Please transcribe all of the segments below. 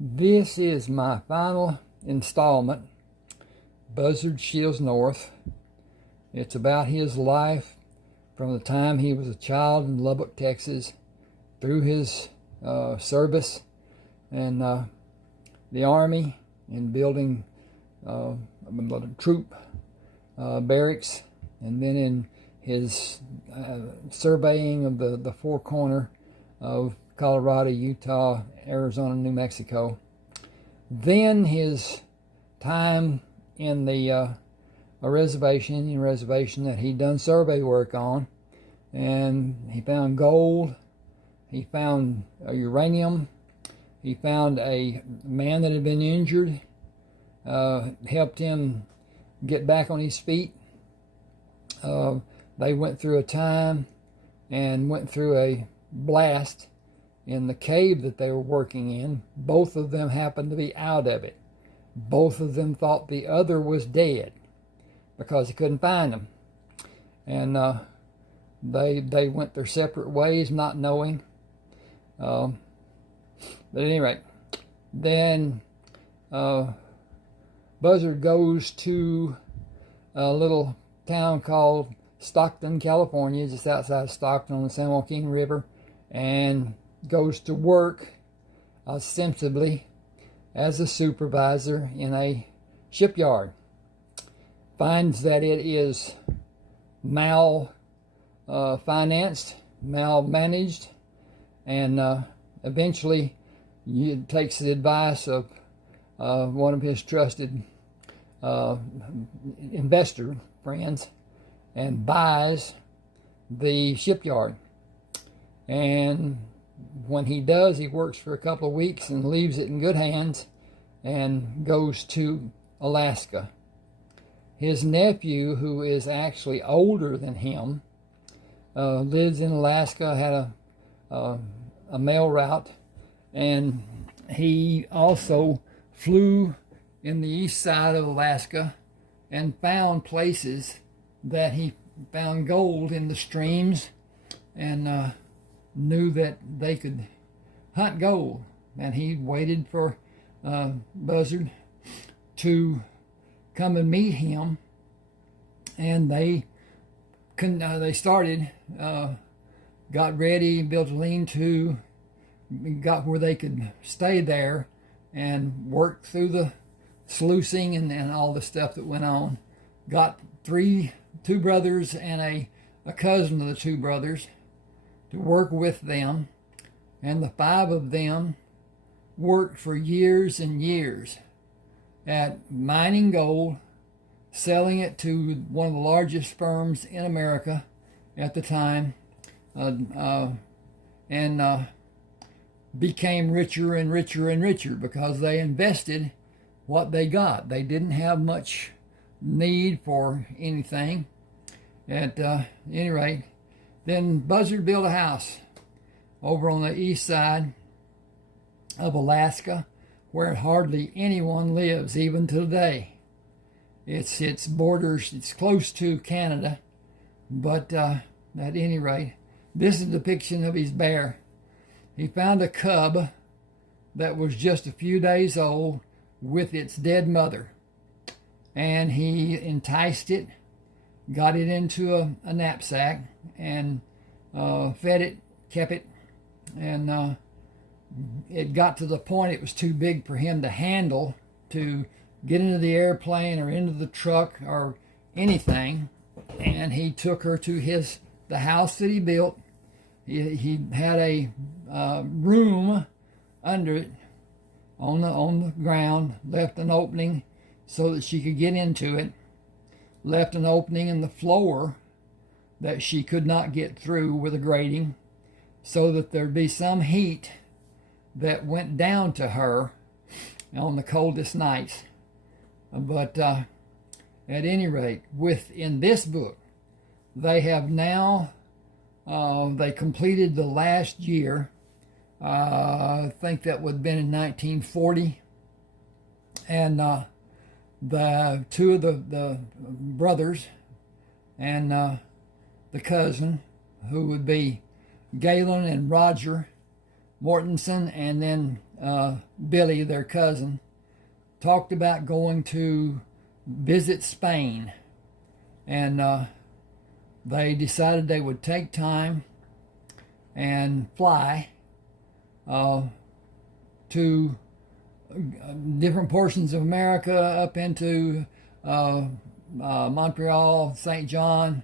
This is my final installment, Buzzard Shields North. It's about his life from the time he was a child in Lubbock, Texas, through his service and the Army, and building troop barracks, and then in his surveying of the four corner of Colorado, Utah, Arizona, New Mexico. Then his time in the a Indian reservation that he'd done survey work on, and he found gold, he found uranium, he found a man that had been injured, helped him get back on his feet. They went through a time and went through a blast in the cave that they were working in. Both of them happened to be out of it. Both of them thought the other was dead because they couldn't find him. And they went their separate ways, not knowing. But at any rate, then Buzzard goes to a little town called Stockton, California, just outside Stockton on the San Joaquin River, and goes to work ostensibly as a supervisor in a shipyard. Finds that it is financed, managed, and eventually takes the advice of one of his trusted investor friends and buys the shipyard. And when he does, he works for a couple of weeks and leaves it in good hands and goes to Alaska. His nephew, who is actually older than him, lives in Alaska, had a mail route, and he also flew in the east side of Alaska and found places that he found gold in the streams, and knew that they could hunt gold. And he waited for Buzzard to come and meet him, and they started, got ready, built a lean-to, got where they could stay there and work through the sluicing and all the stuff that went on. Got two brothers and a cousin of the two brothers to work with them, and the five of them worked for years and years at mining gold, selling it to one of the largest firms in America at the time, and became richer and richer and richer because they invested what they got. They didn't have much need for anything. At any rate, then Buzzard built a house over on the east side of Alaska, where hardly anyone lives even today. It's borders, it's close to Canada, but at any rate, this is a depiction of his bear. He found a cub that was just a few days old with its dead mother, and he enticed it, got it into a knapsack, and fed it, kept it, and it got to the point it was too big for him to handle, to get into the airplane or into the truck or anything, and he took her to the house that he built. He had a room under it on the ground, left an opening so that she could get into it, left an opening in the floor that she could not get through with a grating, so that there'd be some heat that went down to her on the coldest nights. But at any rate, in this book, they have now, they completed the last year. I think that would have been in 1940. And the two of the brothers and the cousin, who would be Galen and Roger Mortensen, and then Billy, their cousin, talked about going to visit Spain. And they decided they would take time and fly to different portions of America, up into Montreal, St. John,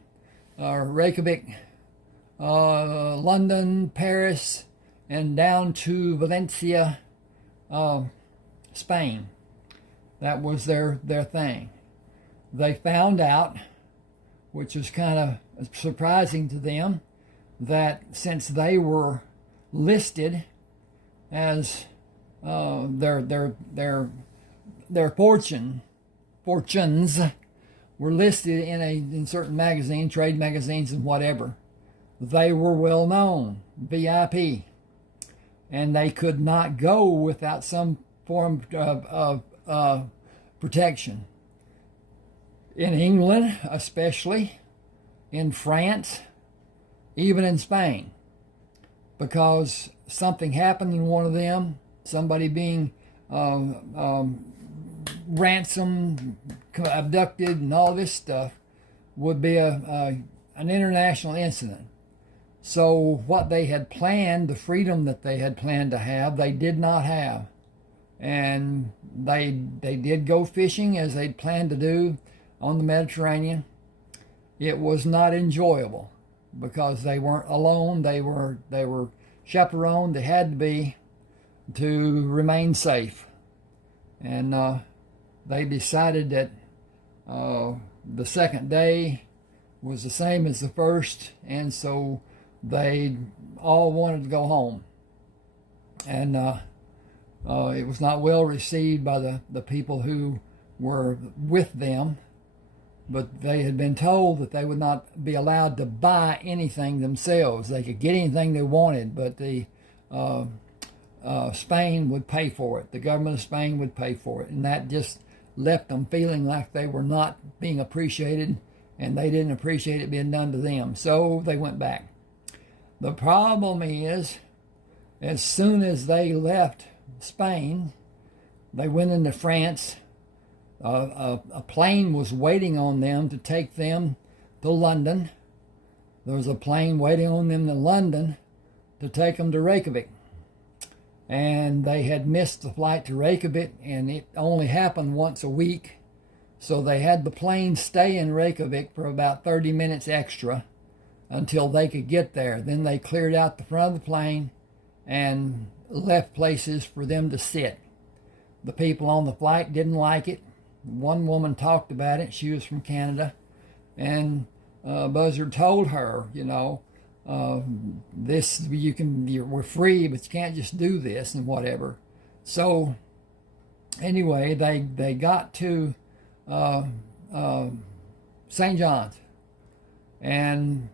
Reykjavik, London, Paris, and down to Valencia, Spain. That was their thing. They found out, which was kind of surprising to them, that since they were listed as their fortunes were listed in certain magazines, trade magazines and whatever, they were well known, VIP, and they could not go without some form of protection. In England, especially, in France, even in Spain, because something happened in one of them, somebody being ransomed, abducted, and all this stuff, would be an international incident. So what they had planned, the freedom that they had planned to have, they did not have. And they did go fishing as they'd planned to do on the Mediterranean. It was not enjoyable because they weren't alone. They were chaperoned. They had to be, to remain safe. And they decided that the second day was the same as the first, and so they all wanted to go home. And it was not well received by the people who were with them, but they had been told that they would not be allowed to buy anything themselves. They could get anything they wanted, but the Spain would pay for it. The government of Spain would pay for it, and that just left them feeling like they were not being appreciated, and they didn't appreciate it being done to them. So they went back. The problem is, as soon as they left Spain, they went into France. A plane was waiting on them to take them to London. There was a plane waiting on them in London to take them to Reykjavik. And they had missed the flight to Reykjavik, and it only happened once a week. So they had the plane stay in Reykjavik for about 30 minutes extra until they could get there. Then they cleared out the front of the plane and left places for them to sit. The people on the flight didn't like it. One woman talked about it. She was from Canada, and Buzzard told her, this we're free, but you can't just do this and whatever. So anyway, they got to St. John's, and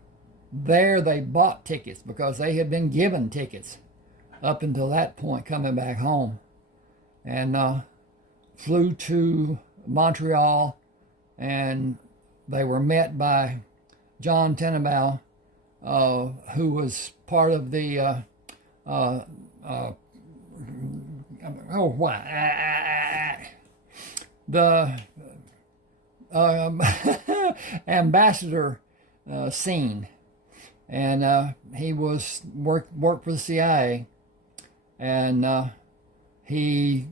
there they bought tickets because they had been given tickets up until that point coming back home, and flew to Montreal, and they were met by John Tenenbaum, who was part of the ambassador scene, and he was worked for the CIA, and he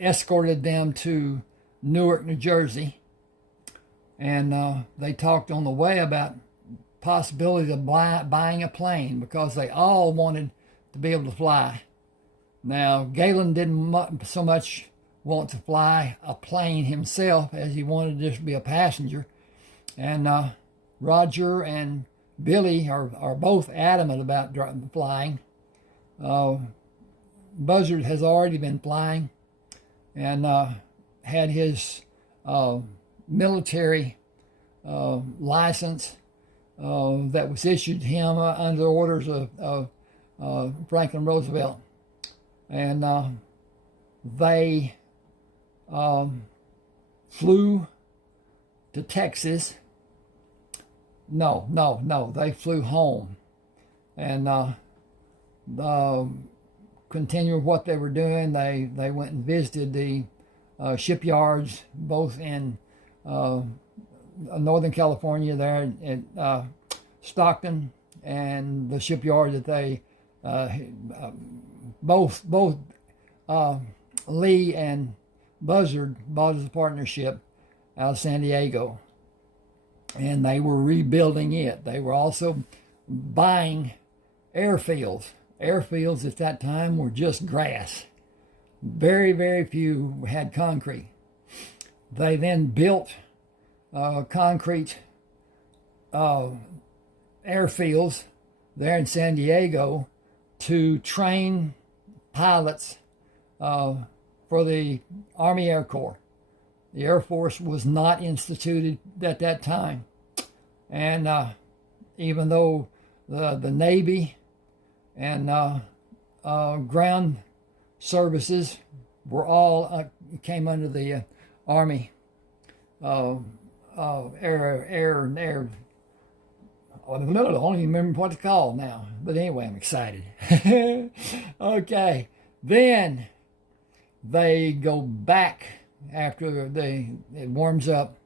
escorted them to Newark, New Jersey, and they talked on the way about possibility of buying a plane because they all wanted to be able to fly. Now, Galen didn't so much want to fly a plane himself as he wanted to just be a passenger, and Roger and Billy are both adamant about flying. Buzzard has already been flying and had his military license that was issued to him under orders of Franklin Roosevelt. And they flew to Texas. No, they flew home. And continue what they were doing. They went and visited the shipyards, both in Northern California, there at Stockton, and the shipyard that they both Lee and Buzzard bought as a partnership out of San Diego, and they were rebuilding it. They were also buying airfields. Airfields at that time were just grass. Very, very few had concrete. They then built concrete airfields there in San Diego to train pilots for the Army Air Corps. The Air Force was not instituted at that time. And even though the Navy and ground services were all came under the Army air. I don't even remember what it's called now. But anyway, I'm excited. Okay. Then they go back after it warms up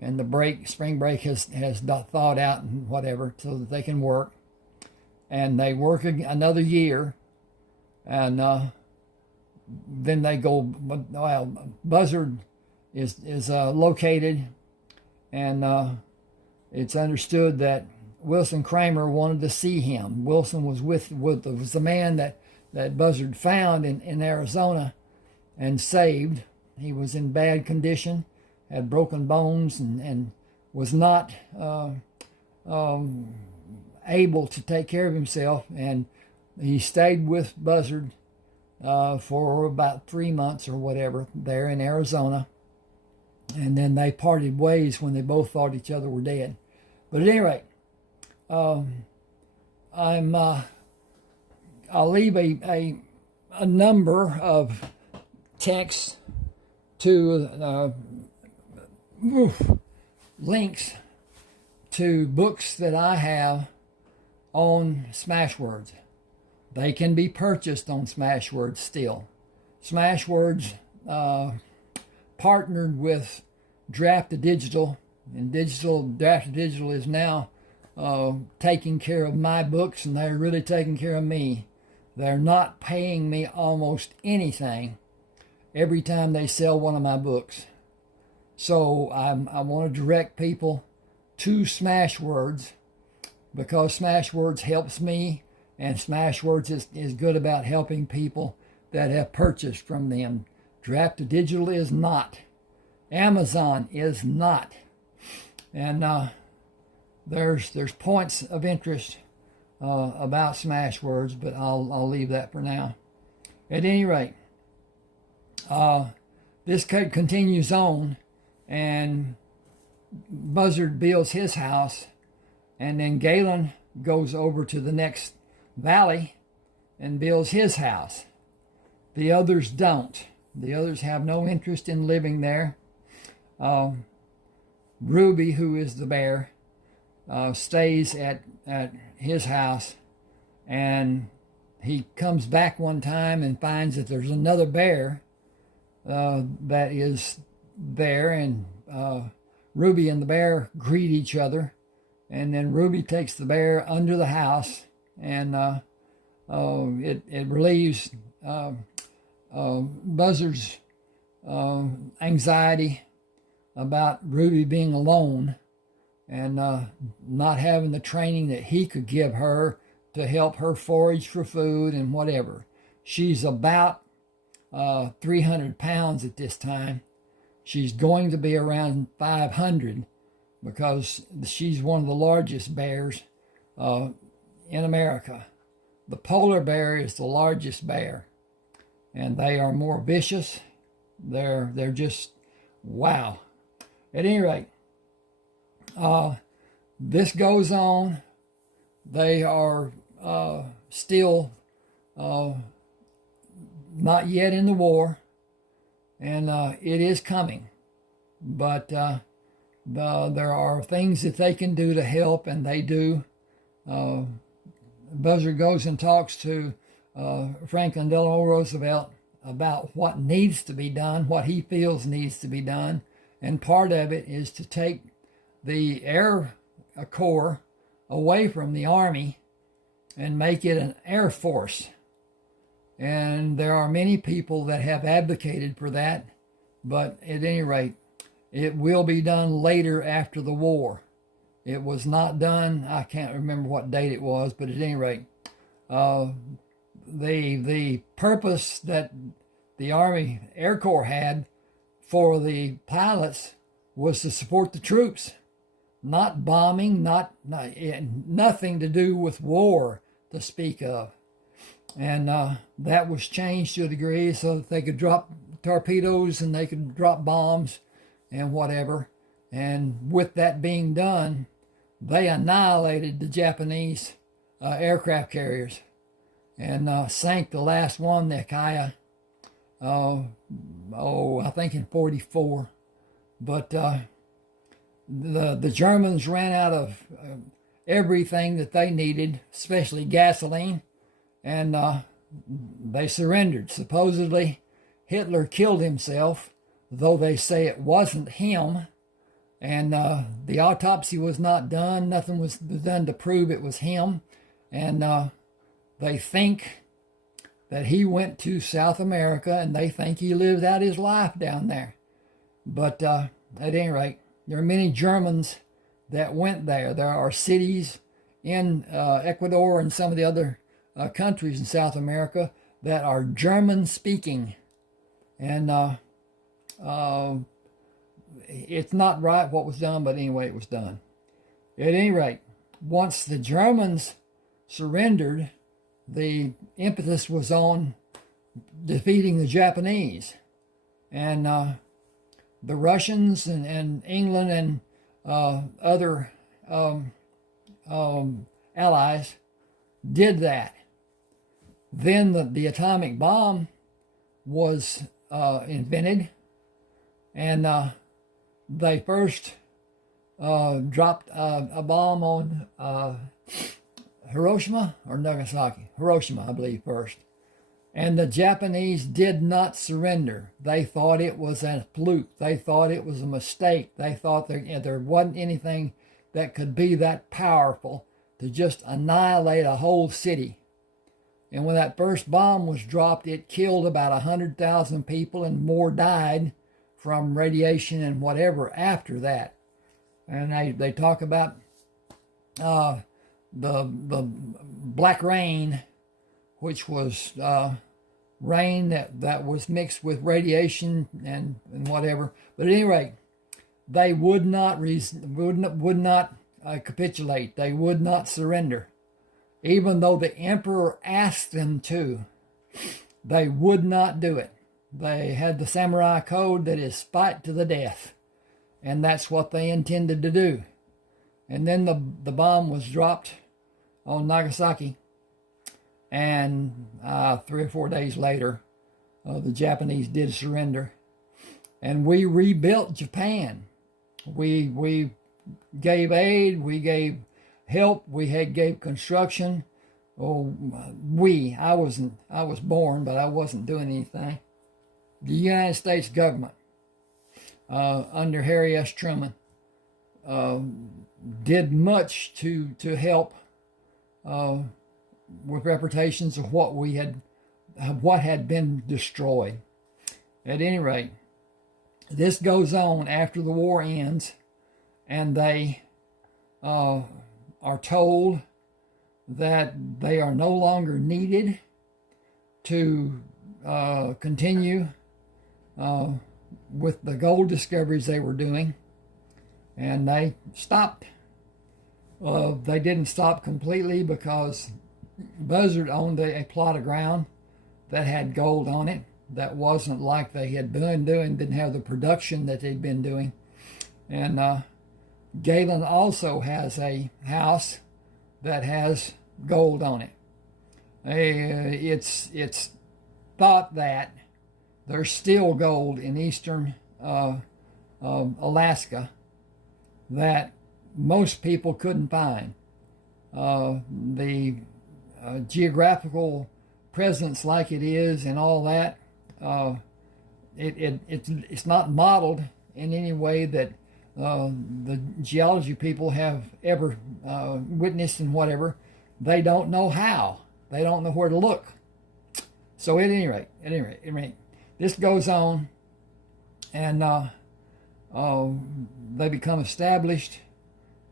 and the spring break has thawed out and whatever, so that they can work. And they work another year, and then they go. Well, Buzzard is located, and it's understood that Wilson Kramer wanted to see him. Wilson was was the man that Buzzard found in Arizona and saved. He was in bad condition, had broken bones, and was not able to take care of himself. And he stayed with Buzzard for about 3 months or whatever there in Arizona. And then they parted ways when they both thought each other were dead. But at any rate, I'll leave a number of texts to links to books that I have on Smashwords. They can be purchased on Smashwords still. Smashwords partnered with Draft2Digital, and Draft2Digital is now taking care of my books, and they're really taking care of me. They're not paying me almost anything every time they sell one of my books. So I want to direct people to Smashwords, because Smashwords helps me, and Smashwords is good about helping people that have purchased from them. Draft2Digital is not. Amazon is not. And there's points of interest about Smashwords, but I'll leave that for now. At any rate, this continues on, and Buzzard builds his house, and then Galen goes over to the next valley and builds his house. The others don't. The others have no interest in living there. Ruby, who is the bear, stays at his house, and he comes back one time and finds that there's another bear that is there, and Ruby and the bear greet each other, and then Ruby takes the bear under the house, and it relieves Buzzard's anxiety about Ruby being alone and not having the training that he could give her to help her forage for food and whatever. She's about 300 pounds at this time. She's going to be around 500 because she's one of the largest bears in America. The polar bear is the largest bear, and they are more vicious. They're just wow. At any rate, this goes on. They are still not yet in the war, and it is coming. But there are things that they can do to help, and they do. Buzzard goes and talks to Franklin Delano Roosevelt about what needs to be done, what he feels needs to be done. And part of it is to take the Air Corps away from the Army and make it an Air Force. And there are many people that have advocated for that, but at any rate, it will be done later after the war. It was not done, I can't remember what date it was, but at any rate, the purpose that the Army Air Corps had for the pilots was to support the troops, not bombing, nothing to do with war to speak of. And that was changed to a degree so that they could drop torpedoes and they could drop bombs and whatever. And with that being done, they annihilated the Japanese aircraft carriers and sank the last one, the Akaya, I think in 1944. But the Germans ran out of everything that they needed, especially gasoline, and they surrendered. Supposedly, Hitler killed himself, though they say it wasn't him. And the autopsy was not done. Nothing was done to prove it was him. And they think that he went to South America, and they think he lived out his life down there. But at any rate, there are many Germans that went there. There are cities in Ecuador and some of the other countries in South America that are German speaking. And it's not right what was done, but anyway, it was done. At any rate, once the Germans surrendered, the impetus was on defeating the Japanese. And the Russians and England and other allies did that. Then the atomic bomb was invented, and they first dropped a bomb on Hiroshima or Nagasaki. Hiroshima, I believe, first. And the Japanese did not surrender. They thought it was a fluke. They thought it was a mistake. They thought there wasn't anything that could be that powerful to just annihilate a whole city. And when that first bomb was dropped, it killed about 100,000 people, and more died from radiation and whatever after that. And they talk about the black rain, which was rain that was mixed with radiation and whatever. But at any rate, they would not capitulate. They would not surrender. Even though the emperor asked them to, they would not do it. They had the samurai code that is fight to the death. And that's what they intended to do. And then the bomb was dropped on Nagasaki. And 3 or 4 days later, the Japanese did surrender. And we rebuilt Japan. We gave aid, we gave help, gave construction. I was born, but I wasn't doing anything. The United States government, under Harry S. Truman, did much to help with reputations of what had been destroyed. At any rate, this goes on after the war ends, and they are told that they are no longer needed to continue with the gold discoveries they were doing, and they stopped. They didn't stop completely because Buzzard owned a plot of ground that had gold on it that wasn't like they had been doing, didn't have the production that they'd been doing. And Galen also has a house that has gold on it. It's thought that there's still gold in eastern Alaska that most people couldn't find. The geographical presence like it is and all that, it's not modeled in any way that the geology people have ever witnessed and whatever. They don't know how. They don't know where to look. So at any rate, this goes on, and they become established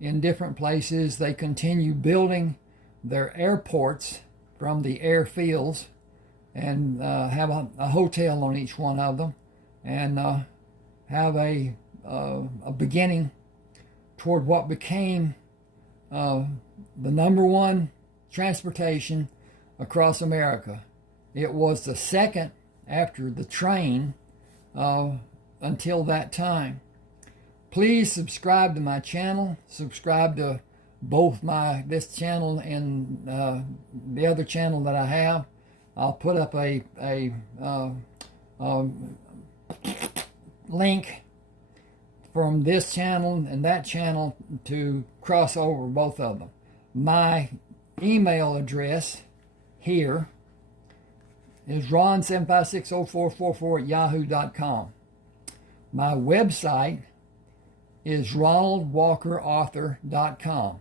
in different places. They continue building their airports from the airfields, and have a hotel on each one of them, and have a beginning toward what became the number one transportation across America. It was the second after the train until that time. Please subscribe to my channel. Subscribe to both this channel and the other channel that I have. I'll put up a link from this channel and that channel to cross over both of them. My email address here is ron7560444@yahoo.com. My website is ronaldwalkerauthor.com.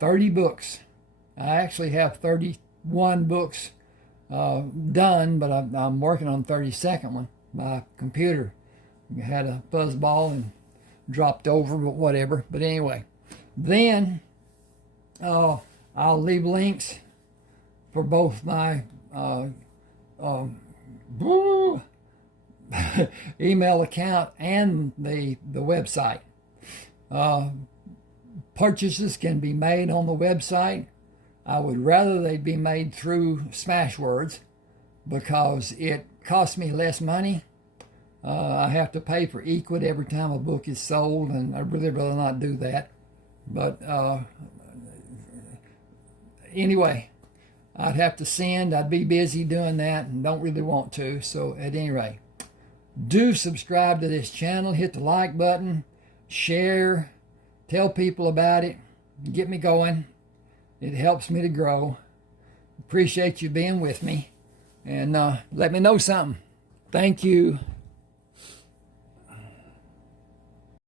30 books. I actually have 31 books done, but I'm working on the 32nd one. My computer had a fuzzball and dropped over, but whatever. But anyway, then I'll leave links for both my email account and the website. Purchases can be made on the website. I would rather they be made through Smashwords because it costs me less money. I have to pay for equity every time a book is sold, and I'd really rather not do that. But anyway, I'd have to send. I'd be busy doing that and don't really want to. So at any rate, do subscribe to this channel. Hit the like button. Share. Tell people about it. Get me going. It helps me to grow. Appreciate you being with me. And let me know something. Thank you.